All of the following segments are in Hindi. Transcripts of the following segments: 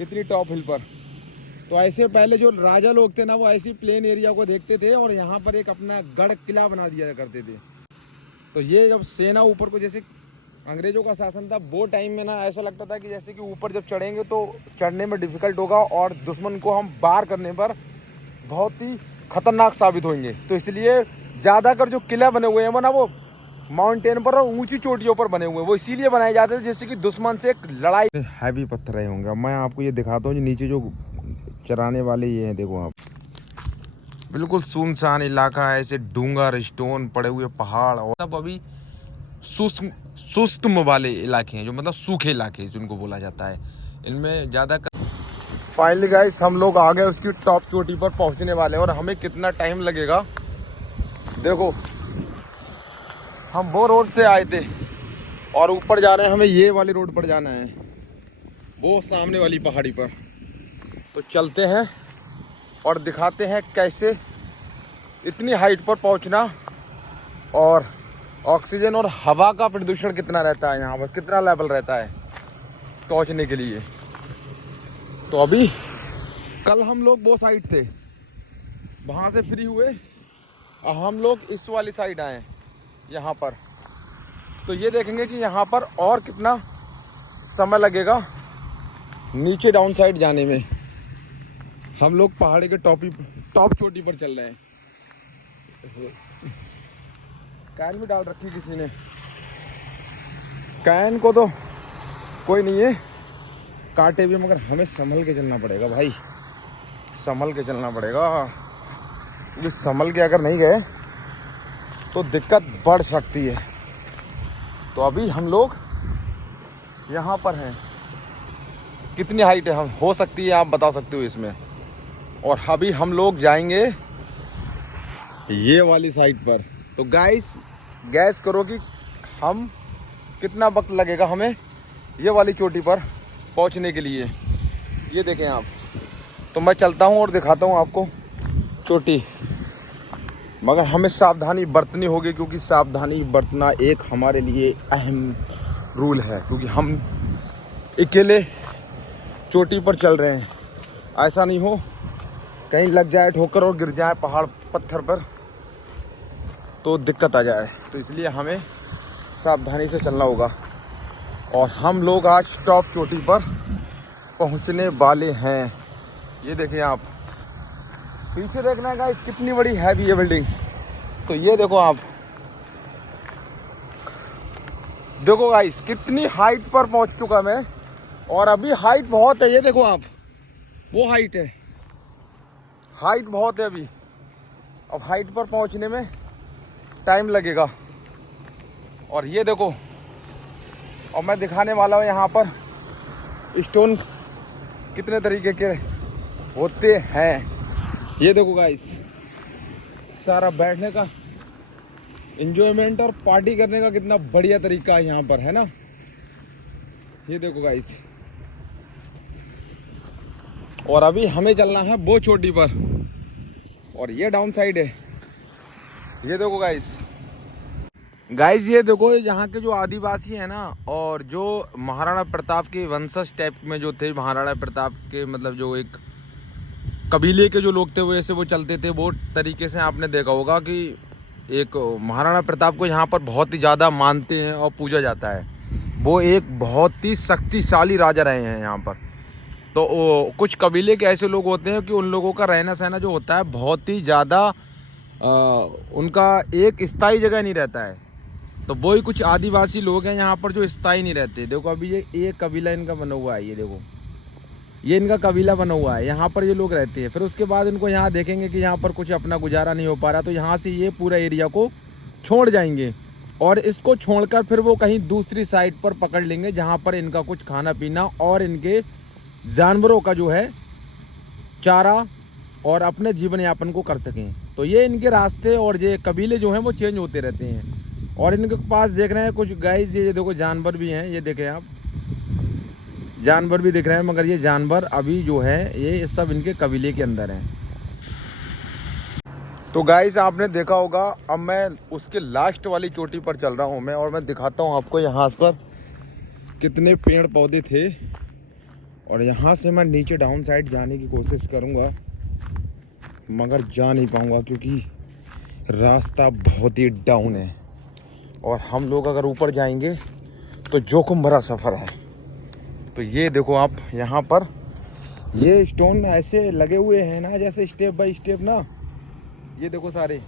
इतनी टॉप हिल पर। तो ऐसे पहले जो राजा लोग थे ना, वो ऐसी प्लेन एरिया को देखते थे और यहाँ पर एक अपना गढ़ किला बना दिया करते थे। तो ये जब सेना ऊपर को, जैसे अंग्रेजों का शासन था वो टाइम में ना, ऐसा लगता था कि जैसे कि ऊपर जब चढ़ेंगे तो चढ़ने में डिफिकल्ट होगा और दुश्मन को हम वार करने पर बहुत ही खतरनाक साबित होंगे। तो इसलिए ज़्यादातर जो किले बने हुए हैं ना, वो माउंटेन पर और ऊंची चोटियों पर बने हुए हैं। वो इसीलिए बनाए जाते थे जैसे कि दुश्मन से एक लड़ाई। हैवी पत्थर रहे होंगे। मैं आपको ये दिखाता हूँ, जो नीचे जो चराने वाले ये हैं, देखो आप, बिल्कुल सुनसान इलाका है, ऐसे डूंगर स्टोन पड़े हुए पहाड़, और सब अभी शुष्क वाले इलाके हैं, जो मतलब सूखे इलाके जिनको बोला जाता है। इनमें ज़्यादा फाइनली गाइस हम लोग आ गए उसकी टॉप चोटी पर पहुंचने वाले हैं। और हमें कितना टाइम लगेगा देखो, हम वो रोड से आए थे और ऊपर जा रहे हैं, हमें ये वाली रोड पर जाना है, वो सामने वाली पहाड़ी पर। तो चलते हैं और दिखाते हैं कैसे इतनी हाइट पर पहुंचना, और ऑक्सीजन और हवा का प्रदूषण कितना रहता है यहाँ पर, कितना लेवल रहता है पहुंचने के लिए। तो अभी कल हम लोग वो साइड थे, वहाँ से फ्री हुए और हम लोग इस वाली साइड आए यहाँ पर। तो ये देखेंगे कि यहाँ पर और कितना समय लगेगा नीचे डाउन साइड जाने में। हम लोग पहाड़ी के टॉप चोटी पर चल रहे हैं। कैन भी डाल रखी किसी ने, कैन को तो कोई नहीं है, कांटे भी, मगर हमें संभल के चलना पड़ेगा भाई, संभल के चलना पड़ेगा। ये संभल के अगर नहीं गए तो दिक्कत बढ़ सकती है। तो अभी हम लोग यहाँ पर हैं। कितनी हाइट है हम हो सकती है आप बता सकते हो इसमें। और अभी हम लोग जाएंगे ये वाली साइड पर। तो गाइस गैस करो कि हम कितना वक्त लगेगा हमें ये वाली चोटी पर पहुंचने के लिए। ये देखें आप। तो मैं चलता हूं और दिखाता हूं आपको चोटी, मगर हमें सावधानी बरतनी होगी, क्योंकि सावधानी बरतना एक हमारे लिए अहम रूल है, क्योंकि हम अकेले चोटी पर चल रहे हैं। ऐसा नहीं हो कहीं लग जाए ठोकर और गिर जाए पहाड़ पत्थर पर तो दिक्कत आ जाए। तो इसलिए हमें सावधानी से चलना होगा। और हम लोग आज टॉप चोटी पर पहुंचने वाले हैं। ये देखिए आप, पीछे देखना है गाइस कितनी बड़ी हैवी है बिल्डिंग। तो ये देखो आप, देखो गाइस कितनी हाइट पर पहुंच चुका मैं, और अभी हाइट बहुत है। ये देखो आप, वो हाइट है, हाइट बहुत है अभी। अब हाइट पर पहुंचने में टाइम लगेगा। और ये देखो, और मैं दिखाने वाला हूँ यहाँ पर स्टोन कितने तरीके के होते हैं। ये देखो गाइस, सारा बैठने का एंजॉयमेंट और पार्टी करने का कितना बढ़िया तरीका है यहाँ पर, है ना। ये देखो गाइस, और अभी हमें चलना है वो चोटी पर, और ये डाउन साइड है। ये देखो गाइस, ये देखो यहाँ के जो आदिवासी है ना, और जो महाराणा प्रताप के वंशज टाइप में जो थे, महाराणा प्रताप के मतलब जो एक कबीले के जो लोग थे वो ऐसे वो चलते थे, वो तरीके से आपने देखा होगा कि एक महाराणा प्रताप को यहाँ पर बहुत ही ज़्यादा मानते हैं और पूजा जाता है। वो एक बहुत ही शक्तिशाली राजा रहे हैं यहाँ पर। तो कुछ कबीले के ऐसे लोग होते हैं कि उन लोगों का रहना सहना जो होता है बहुत ही ज़्यादा, उनका एक स्थायी जगह नहीं रहता है। तो वो ही कुछ आदिवासी लोग हैं यहाँ पर जो स्थायी नहीं रहते। देखो अभी ये कबीला इनका बना हुआ है, ये देखो ये इनका कबीला बना हुआ है, यहाँ पर ये लोग रहते हैं। फिर उसके बाद इनको यहाँ देखेंगे कि यहाँ पर कुछ अपना गुजारा नहीं हो पा रहा, तो यहाँ से ये पूरा एरिया को छोड़ जाएंगे, और इसको छोड़कर फिर वो कहीं दूसरी साइड पर पकड़ लेंगे जहाँ पर इनका कुछ खाना पीना और इनके जानवरों का जो है चारा और अपने जीवन यापन को कर सकें। तो ये इनके रास्ते और ये कबीले जो हैं वो चेंज होते रहते हैं। और इनके पास देख रहे हैं कुछ गाइस, ये देखो जानवर भी हैं, ये देखें आप, जानवर भी दिख रहे हैं, मगर ये जानवर अभी जो है ये सब इनके कबीले के अंदर हैं। तो गाइस आपने देखा होगा, अब मैं उसके लास्ट वाली चोटी पर चल रहा हूँ मैं, और मैं दिखाता हूँ आपको यहाँ पर कितने पेड़ पौधे थे और यहाँ से मैं नीचे डाउन साइड जाने की कोशिश करूँगा, मगर जा नहीं पाऊँगा क्योंकि रास्ता बहुत ही डाउन है और हम लोग अगर ऊपर जाएंगे तो जोखिम भरा सफ़र है। तो ये देखो आप, यहाँ पर ये स्टोन ऐसे लगे हुए हैं ना, जैसे स्टेप बाय स्टेप ना, ये देखो सारे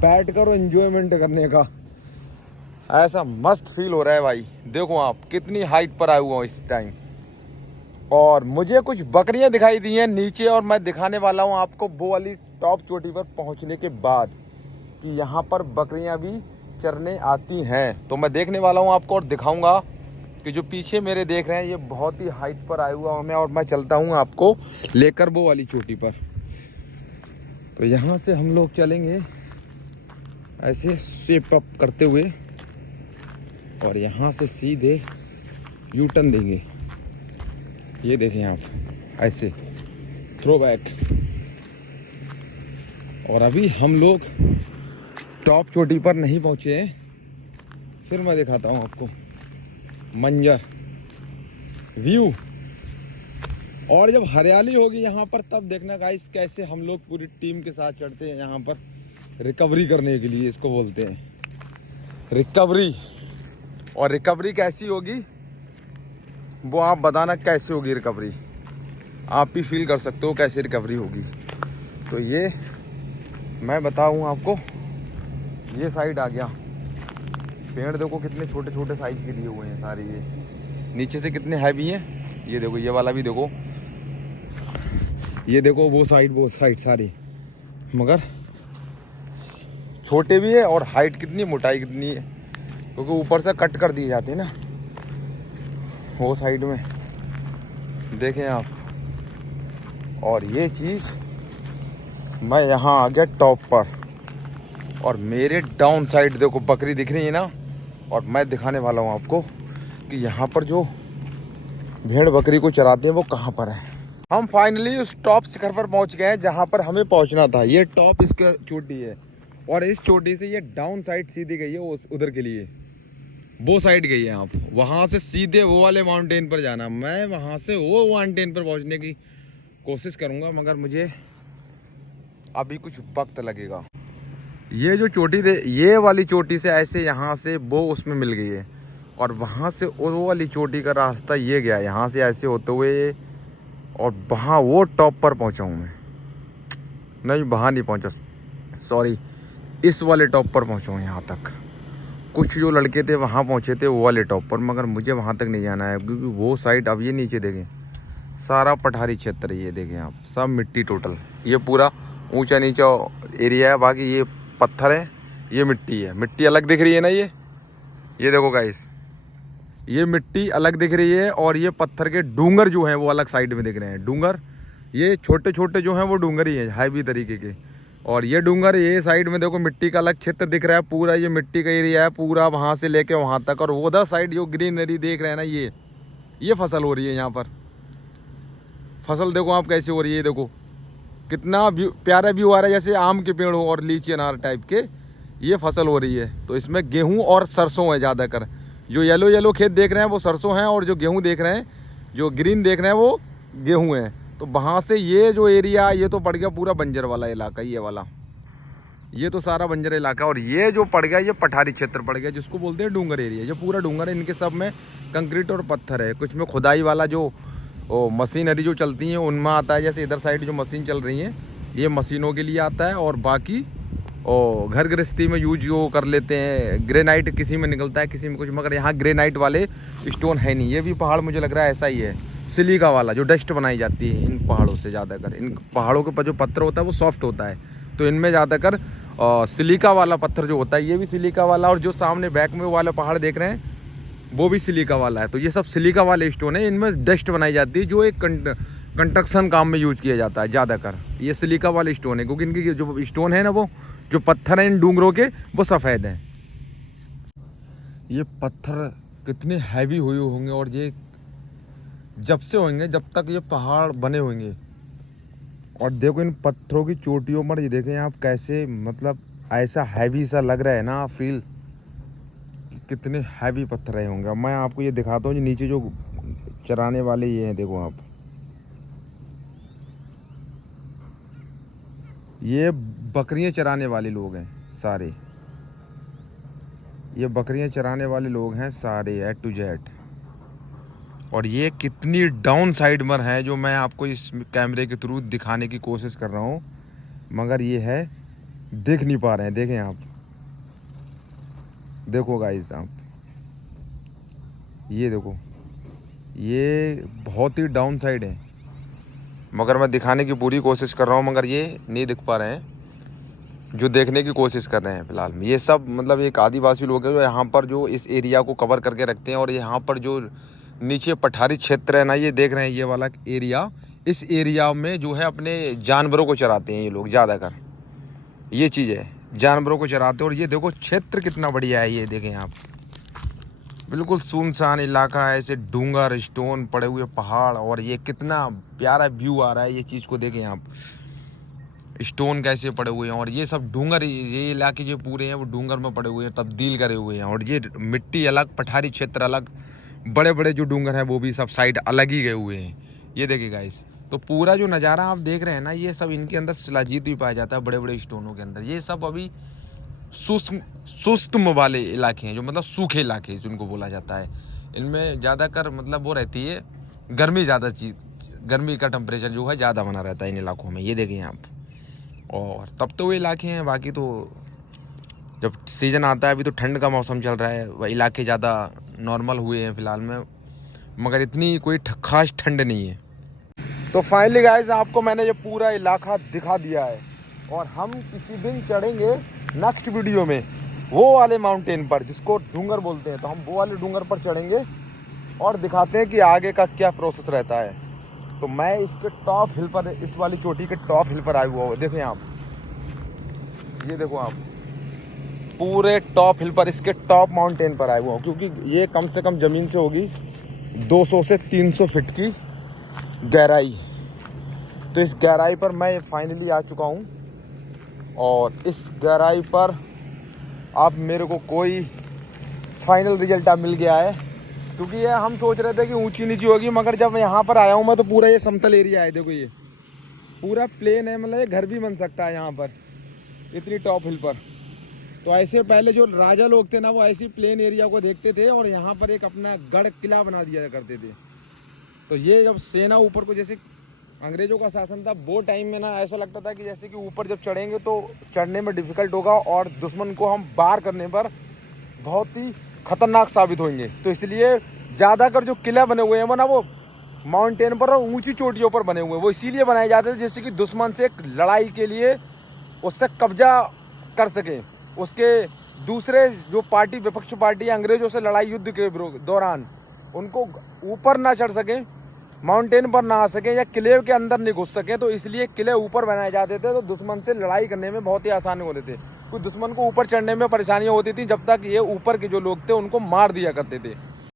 बैठ कर और एंजॉयमेंट करने का ऐसा मस्त फील हो रहा है भाई। देखो आप कितनी हाइट पर आया हुआ हूँ इस टाइम, और मुझे कुछ बकरियां दिखाई दी हैं नीचे, और मैं दिखाने वाला हूँ आपको वो वाली टॉप चोटी पर पहुँचने के बाद कि यहाँ पर बकरियां भी चरने आती हैं। तो मैं देखने वाला हूँ आपको और दिखाऊंगा कि जो पीछे मेरे देख रहे हैं ये बहुत ही हाइट पर आया हुआ हूँ मैं, और मैं चलता हूँ आपको लेकर वो वाली चोटी पर। तो यहाँ से हम लोग चलेंगे ऐसे शेप अप करते हुए और यहाँ से सीधे यू टर्न देंगे। ये देखें आप, ऐसे थ्रो बैक। और अभी हम लोग टॉप चोटी पर नहीं पहुँचे हैं, फिर मैं दिखाता हूँ आपको मंजर व्यू। और जब हरियाली होगी यहाँ पर तब देखना गाइस कैसे हम लोग पूरी टीम के साथ चढ़ते हैं यहाँ पर रिकवरी करने के लिए, इसको बोलते हैं रिकवरी। और रिकवरी कैसी होगी वो आप बताना, कैसे होगी रिकवरी, आप भी फील कर सकते हो कैसे रिकवरी होगी। तो ये मैं बताऊँ आपको, ये साइड आ गया, पेड़ देखो कितने छोटे छोटे साइज के लिए हुए हैं सारे, ये नीचे से कितने हैवी हैं। ये देखो, ये वाला भी देखो, ये देखो वो साइड सारी, मगर छोटे भी है। और हाइट कितनी, मोटाई कितनी है, क्योंकि ऊपर से कट कर दिए जाते हैं ना वो साइड में, देखें आप। और ये चीज़ मैं यहाँ आ गया टॉप पर, और मेरे डाउन साइड देखो बकरी दिख रही है ना, और मैं दिखाने वाला हूँ आपको कि यहाँ पर जो भेड़ बकरी को चराते हैं वो कहाँ पर है। हम फाइनली उस टॉप शिखर पर पहुँच गए हैं जहाँ पर हमें पहुँचना था। ये टॉप इसका चोटी है, और इस चोटी से ये डाउन साइड सीधी गई है उधर के लिए, वो साइड गई है। आप वहाँ से सीधे वो वाले माउंटेन पर जाना, मैं वहाँ से वो माउंटेन पर पहुँचने की कोशिश करूँगा, मगर मुझे अभी कुछ वक्त लगेगा। ये जो चोटी ये वाली चोटी से ऐसे यहाँ से वो उसमें मिल गई है, और वहाँ से वो वाली चोटी का रास्ता ये गया, यहाँ से ऐसे होते हुए, और वहाँ वो टॉप पर पहुँचा हूँ मैं। नहीं, वहाँ नहीं पहुँचा, सॉरी, इस वाले टॉप पर पहुँचा हूँ यहाँ तक। कुछ जो लड़के थे वहाँ पहुँचे थे वो वाले टॉप पर, मगर मुझे वहाँ तक नहीं जाना है, क्योंकि वो साइड, अब ये नीचे देखें सारा पठारी क्षेत्र है, ये देखें आप, सब मिट्टी टोटल, ये पूरा ऊंचा नीचा एरिया है। बाकी ये पत्थर है, ये मिट्टी है, मिट्टी अलग दिख रही है ना, ये देखो गाइस, ये मिट्टी अलग दिख रही है, और ये पत्थर के डूंगर जो हैं वो अलग साइड में दिख रहे हैं। डूंगर ये छोटे छोटे जो हैं वो डूंगर ही हैं, हैवी तरीके के। और ये डूंगर, ये साइड में देखो मिट्टी का अलग क्षेत्र दिख रहा है, पूरा ये मिट्टी का एरिया है पूरा, वहाँ से लेके वहाँ तक। और वो उधर साइड जो ग्रीनरी देख रहे हैं ना, ये फसल हो रही है यहाँ पर। फसल देखो आप कैसे हो रही है, देखो कितना प्यारा व्यू आ रहा है, जैसे आम के पेड़ हो और लीची अनार टाइप के, ये फसल हो रही है। तो इसमें गेहूं और सरसों है ज़्यादातर। जो येलो येलो खेत देख रहे हैं वो सरसों हैं, और जो गेहूं देख रहे हैं, जो ग्रीन देख रहे हैं वो गेहूं है। तो वहाँ से ये जो एरिया, ये तो पड़ गया पूरा बंजर वाला इलाका, ये वाला, ये तो सारा बंजर इलाका। और ये जो पड़ गया ये पठारी क्षेत्र पड़ गया, जिसको बोलते हैं डूंगर एरिया। जो पूरा डूंगर है, इनके सब में कंक्रीट और पत्थर है, कुछ में खुदाई वाला जो मशीनरी जो चलती हैं उनमें आता है। जैसे इधर साइड जो मशीन चल रही है ये मशीनों के लिए आता है, और बाकी घर गृहस्थी में यूज जो कर लेते हैं। ग्रेनाइट किसी में निकलता है, किसी में कुछ, मगर यहाँ ग्रेनाइट वाले स्टोन है नहीं। ये भी पहाड़ मुझे लग रहा है ऐसा ही है, सिलिका वाला, जो डस्ट बनाई जाती है इन पहाड़ों से ज़्यादातर। इन पहाड़ों के जो पत्थर होता है वो सॉफ्ट होता है, तो इनमें ज़्यादातर सिलिका वाला पत्थर जो होता है, ये भी सिलिका वाला। और जो सामने बैक में वाला पहाड़ देख रहे हैं वो भी सिलिका वाला है। तो ये सब सिलिका वाले स्टोन है, इनमें डस्ट बनाई जाती है, जो एक कंस्ट्रक्शन काम में यूज किया जाता है ज़्यादातर। ये सिलिका वाले स्टोन है, क्योंकि इनकी जो स्टोन है ना, वो जो पत्थर हैं इन डूंगरों के, वो सफ़ेद हैं। ये पत्थर कितने हैवी हुए होंगे, और ये जब से होंगे जब तक ये पहाड़ बने होंगे। और देखो इन पत्थरों की चोटियों पर, ये देखें आप कैसे, मतलब ऐसा हैवी सा लग रहा है ना फील, कितने हैवी पत्थर रहे होंगे। मैं आपको ये दिखाता हूँ, नीचे जो चराने वाले ये हैं, देखो आप, ये बकरियां चराने वाले लोग हैं सारे, ये बकरियां चराने वाले लोग हैं सारे A to Z। और ये कितनी डाउन साइड में है जो मैं आपको इस कैमरे के थ्रू दिखाने की कोशिश कर रहा हूँ, मगर ये है दिख नहीं पा रहे हैं। देखें आप, देखो गाइस आप, ये देखो, ये बहुत ही डाउन साइड है, मगर मैं दिखाने की पूरी कोशिश कर रहा हूँ, मगर ये नहीं दिख पा रहे हैं जो देखने की कोशिश कर रहे हैं फ़िलहाल में। ये सब मतलब एक आदिवासी लोग हैं जो यहाँ पर जो इस एरिया को कवर करके रखते हैं। और यहाँ पर जो नीचे पठारी क्षेत्र है ना, ये देख रहे हैं ये वाला एरिया, इस एरिया में जो है अपने जानवरों को चराते हैं ये लोग ज़्यादातर। ये चीज़ है, जानवरों को चराते हैं। और ये देखो क्षेत्र कितना बढ़िया है, ये देखें आप, बिल्कुल सुनसान इलाका है, ऐसे डूंगर स्टोन पड़े हुए पहाड़, और ये कितना प्यारा व्यू आ रहा है। ये चीज़ को देखें आप, स्टोन कैसे पड़े हुए हैं, और ये सब डूंगर, ये इलाके जो पूरे हैं वो डूंगर में पड़े हुए हैं, तब्दील करे हुए हैं। और ये मिट्टी अलग, पठारी क्षेत्र अलग, बड़े बड़े जो डूंगर हैं वो भी सब साइड अलग ही गए हुए हैं। ये देखिए गाइस, तो पूरा जो नज़ारा आप देख रहे हैं ना, ये सब इनके अंदर शिलाजीत भी पाया जाता है बड़े बड़े स्टोनों के अंदर। ये सब अभी शुष्क वाले इलाके हैं, जो मतलब सूखे इलाके जिनको बोला जाता है। इनमें ज़्यादातर मतलब वो रहती है गर्मी, ज़्यादा गर्मी का टेम्परेचर जो है ज़्यादा बना रहता है इन इलाकों में। ये देखें आप, और तब तो वो इलाके हैं, बाकी तो जब सीज़न आता है, अभी तो ठंड का मौसम चल रहा है, वह इलाके ज़्यादा नॉर्मल हुए हैं फ़िलहाल में, मगर इतनी कोई खास ठंड नहीं है। तो फाइनली गाइस, आपको मैंने ये पूरा इलाका दिखा दिया है, और हम किसी दिन चढ़ेंगे नेक्स्ट वीडियो में वो वाले माउंटेन पर जिसको डूंगर बोलते हैं। तो हम वो वाले डूंगर पर चढ़ेंगे और दिखाते हैं कि आगे का क्या प्रोसेस रहता है। तो मैं इसके टॉप हिल पर, इस वाली चोटी के टॉप हिल पर आया हुआ हूँ। देखें आप, ये देखो आप, पूरे टॉप हिल पर, इसके टॉप माउंटेन पर आया हुआ हूँ, क्योंकि ये कम से कम ज़मीन से होगी 200 से 300 फीट की गहराई। तो इस गहराई पर मैं फाइनली आ चुका हूँ, और इस गहराई पर अब मेरे को कोई फाइनल रिजल्ट अब मिल गया है। क्योंकि ये हम सोच रहे थे कि ऊंची नीची होगी, मगर जब यहाँ पर आया हूँ मैं, तो पूरा ये समतल एरिया है। देखो ये पूरा प्लेन है, मतलब ये घर भी बन सकता है यहाँ पर, इतनी टॉप हिल पर। तो ऐसे पहले जो राजा लोग थे ना, वो ऐसी प्लेन एरिया को देखते थे और यहाँ पर एक अपना गढ़ किला बना दिया करते थे। तो ये जब सेना ऊपर को, जैसे अंग्रेजों का शासन था वो टाइम में ना, ऐसा लगता था कि जैसे कि ऊपर जब चढ़ेंगे तो चढ़ने में डिफ़िकल्ट होगा, और दुश्मन को हम वार करने पर बहुत ही खतरनाक साबित होंगे। तो इसलिए ज़्यादातर जो किले बने हुए हैं वो ना, वो माउंटेन पर और ऊंची चोटियों पर बने हुए हैं। वो इसीलिए बनाए जाते थे जैसे कि दुश्मन से एक लड़ाई के लिए उससे कब्जा कर सके, उसके दूसरे जो पार्टी, विपक्ष पार्टी अंग्रेजों से लड़ाई युद्ध के दौरान उनको ऊपर ना चढ़ सके, माउंटेन पर ना आ सके, या किले के अंदर नहीं घुस सके। तो इसलिए किले ऊपर बनाए जाते थे, तो दुश्मन से लड़ाई करने में बहुत ही आसान होते थे। कोई दुश्मन को ऊपर चढ़ने में परेशानियां होती थी, जब तक ये ऊपर के जो लोग थे उनको मार दिया करते थे।